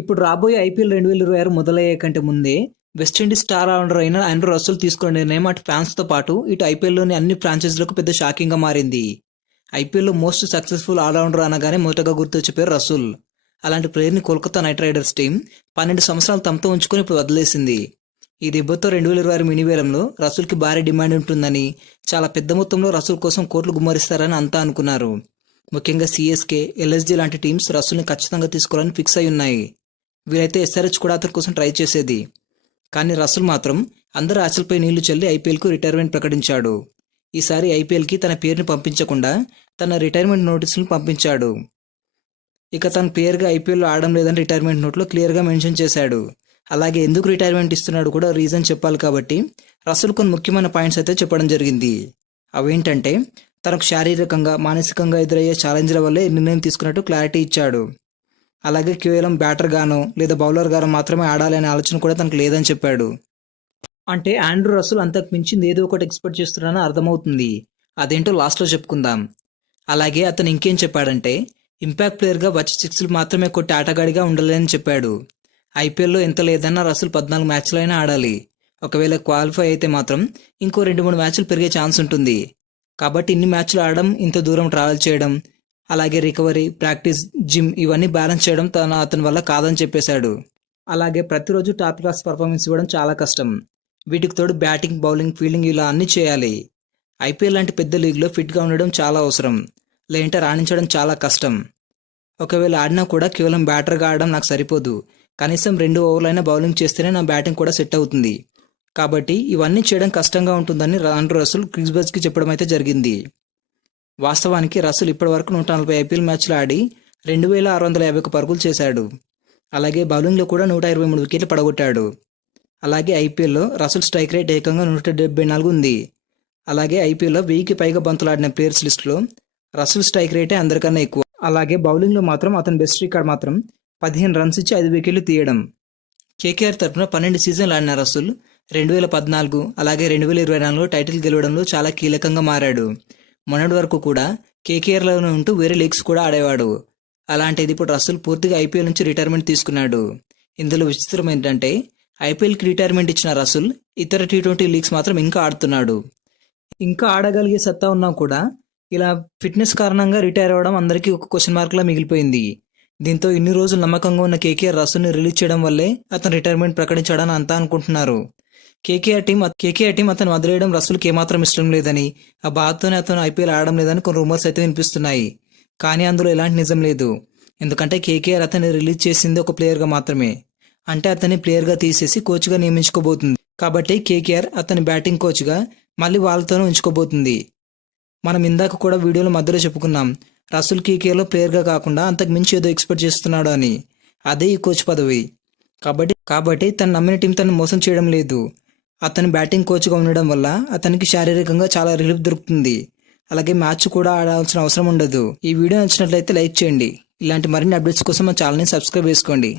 ఇప్పుడు రాబోయే ఐపీఎల్ రెండు వేల ఇరవై ఆరు మొదలయ్యే కంటే ముందే West Indies star all rounder అయిన ఆండ్రూ రసూల్ తీసుకున్న నిర్ణయం అటు ఫ్యాన్స్తో పాటు ఇటు ఐపీఎల్లోని అన్ని ఫ్రాంచైజీలకు పెద్ద షాకింగ్గా మారింది. ఐపీఎల్లో మోస్ట్ సక్సెస్ఫుల్ ఆల్రౌండర్ అనగానే మొదటగా గుర్తొచ్చే పేరు రసూల్ అలాంటి ప్లేయర్ని కోల్కతా నైట్ రైడర్స్ టీం పన్నెండు సంవత్సరాలు తమతో ఉంచుకొని ఇప్పుడు వదిలేసింది. ఈ దెబ్బతో రెండు వేల ఇరవై ఆరు మినివేలంలో రసూల్కి భారీ డిమాండ్ ఉంటుందని చాలా పెద్ద మొత్తంలో రసూల్ కోసం కోట్లు గుమ్మరిస్తారని అంతా అనుకున్నారు. ముఖ్యంగా సిఎస్కే ఎల్ఎస్జీ లాంటి టీమ్స్ రసూల్ని ఖచ్చితంగా తీసుకోవాలని ఫిక్స్ అయి ఉన్నాయి. వీరైతే ఎస్ఆర్హెచ్ కూడా అతని కోసం ట్రై చేసేది. కానీ రసూల్ మాత్రం అందరి ఆశలపై నీళ్ళు చల్లి ఐపీఎల్కు రిటైర్మెంట్ ప్రకటించాడు. ఈసారి ఐపీఎల్కి తన పేరుని పంపించకుండా తన రిటైర్మెంట్ నోటీసులను పంపించాడు. ఇక తన పేరుగా ఐపీఎల్లో ఆడడం లేదని రిటైర్మెంట్ నోట్లో క్లియర్గా మెన్షన్ చేశాడు. అలాగే ఎందుకు రిటైర్మెంట్ ఇస్తున్నాడు కూడా రీజన్ చెప్పాలి కాబట్టి రసూల్ కొన్ని ముఖ్యమైన పాయింట్స్ అయితే చెప్పడం జరిగింది. అవేంటంటే తనకు శారీరకంగా మానసికంగా ఎదురయ్యే ఛాలెంజ్ల వల్లే నిర్ణయం తీసుకున్నట్టు క్లారిటీ ఇచ్చాడు. అలాగే కేవలం బ్యాటర్ గానో లేదా బౌలర్ గాను మాత్రమే ఆడాలి అనే ఆలోచన కూడా తనకు లేదని చెప్పాడు. అంటే ఆండ్రూ రసూల్ అంతకు మించింది ఏదో ఒకటి ఎక్స్పెక్ట్ చేస్తున్నానని అర్థమవుతుంది. అదేంటో లాస్ట్లో చెప్పుకుందాం. అలాగే అతను ఇంకేం చెప్పాడంటే ఇంపాక్ట్ ప్లేయర్గా వచ్చి సిక్స్లు మాత్రమే కొట్టి ఆటగాడిగా ఉండాలని చెప్పాడు. ఐపీఎల్లో ఎంత లేదన్నా రసూల్ పద్నాలుగు మ్యాచ్లైనా ఆడాలి. ఒకవేళ క్వాలిఫై అయితే మాత్రం ఇంకో రెండు మూడు మ్యాచ్లు పెరిగే ఛాన్స్ ఉంటుంది. కాబట్టి ఇన్ని మ్యాచ్లు ఆడడం ఇంత దూరం ట్రావెల్ చేయడం అలాగే రికవరీ ప్రాక్టీస్ జిమ్ ఇవన్నీ బ్యాలెన్స్ చేయడం తన అతని వల్ల కాదని చెప్పేశాడు. అలాగే ప్రతిరోజు టాప్ క్లాస్ పర్ఫార్మెన్స్ ఇవ్వడం చాలా కష్టం. వీటికి తోడు బ్యాటింగ్ బౌలింగ్ ఫీల్డింగ్ ఇలా అన్నీ చేయాలి. ఐపీఎల్ లాంటి పెద్ద లీగ్లో ఫిట్గా ఉండడం చాలా అవసరం. లేదంటే రాణించడం చాలా కష్టం. ఒకవేళ ఆడినా కూడా కేవలం బ్యాటర్గా ఆడడం నాకు సరిపోదు. కనీసం రెండు ఓవర్లైనా బౌలింగ్ చేస్తేనే నా బ్యాటింగ్ కూడా సెట్ అవుతుంది. కాబట్టి ఇవన్నీ చేయడం కష్టంగా ఉంటుందని ఆండ్రూ రసూల్ క్రిస్బస్కి చెప్పడం అయితే జరిగింది. వాస్తవానికి రసూల్ ఇప్పటివరకు నూట నలభై ఐపీఎల్ మ్యాచ్లు ఆడి రెండు వేల ఆరు వందల యాభై ఒక పరుగులు చేశాడు. అలాగే బౌలింగ్లో కూడా నూట ఇరవై మూడు వికెట్లు పడగొట్టాడు. అలాగే ఐపీఎల్లో రసూల్ స్ట్రైక్ రేట్ ఏకంగా నూట డెబ్బై నాలుగు ఉంది. అలాగే ఐపీఎల్లో వెయ్యికి పైగా బంతులు ఆడిన ప్లేయర్స్ లిస్టులో రసూల్ స్ట్రైక్ రేటే అందరికన్నా ఎక్కువ. అలాగే బౌలింగ్లో మాత్రం అతని బెస్ట్ రికార్డ్ మాత్రం పదిహేను రన్స్ ఇచ్చి ఐదు వికెట్లు తీయడం. కేకేఆర్ తరఫున పన్నెండు సీజన్లు ఆడిన రసూల్ రెండు వేల పద్నాలుగు అలాగే రెండు వేల ఇరవై నాలుగులో టైటిల్ గెలవడంలో చాలా కీలకంగా మారాడు. మొన్నటి వరకు కూడా కేకేఆర్లోనే ఉంటూ వేరే లీగ్స్ కూడా ఆడేవాడు. అలాంటిది ఇప్పుడు రసూల్ పూర్తిగా ఐపీఎల్ నుంచి రిటైర్మెంట్ తీసుకున్నాడు. ఇందులో విచిత్రం ఏంటంటే ఐపీఎల్కి రిటైర్మెంట్ ఇచ్చిన రసూల్ ఇతర టీ ట్వంటీ లీగ్స్ మాత్రం ఇంకా ఆడుతున్నాడు. ఇంకా ఆడగలిగే సత్తా ఉన్నా కూడా ఇలా ఫిట్నెస్ కారణంగా రిటైర్ అవ్వడం అందరికీ ఒక క్వశ్చన్ మార్క్లా మిగిలిపోయింది. దీంతో ఇన్ని రోజులు నమ్మకంగా ఉన్న కేకేఆర్ రసూల్ని రిలీజ్ చేయడం వల్లే అతను రిటైర్మెంట్ ప్రకటించాడని అంతా అనుకుంటున్నారు. కేకేఆర్ టీం కేకేఆర్ టీం అతను వదిలేయడం రసూల్కి ఏమాత్రం ఇష్టం లేదని ఆ బాధతోనే అతను ఐపీఎల్ ఆడడం లేదని కొన్ని రూమర్స్ అయితే వినిపిస్తున్నాయి. కానీ అందులో ఎలాంటి నిజం లేదు. ఎందుకంటే కేకేఆర్ అతన్ని రిలీజ్ చేసింది ఒక ప్లేయర్గా మాత్రమే. అంటే అతన్ని ప్లేయర్గా తీసేసి కోచ్గా నియమించుకోబోతుంది. కాబట్టి కేకేఆర్ అతని బ్యాటింగ్ కోచ్గా మళ్ళీ వాళ్ళతోనే ఉంచుకోబోతుంది. మనం ఇందాక కూడా వీడియోలో మధ్యలో చెప్పుకున్నాం. రసూల్ కేకేఆర్లో ప్లేయర్గా కాకుండా అంతకు మించి ఏదో ఎక్స్పెక్ట్ చేస్తున్నాడు అని. అదే ఈ కోచ్ పదవి. కాబట్టి కాబట్టి తను నమ్మిన టీం తను మోసం చేయడం లేదు. అతను బ్యాటింగ్ కోచ్గా ఉండడం వల్ల అతనికి శారీరకంగా చాలా రిలీఫ్ దొరుకుతుంది. అలాగే మ్యాచ్ కూడా ఆడాల్సిన అవసరం ఉండదు. ఈ వీడియో నచ్చినట్లయితే లైక్ చేయండి. ఇలాంటి మరిన్ని అప్డేట్స్ కోసం మా ఛానల్ని సబ్స్క్రైబ్ చేసుకోండి.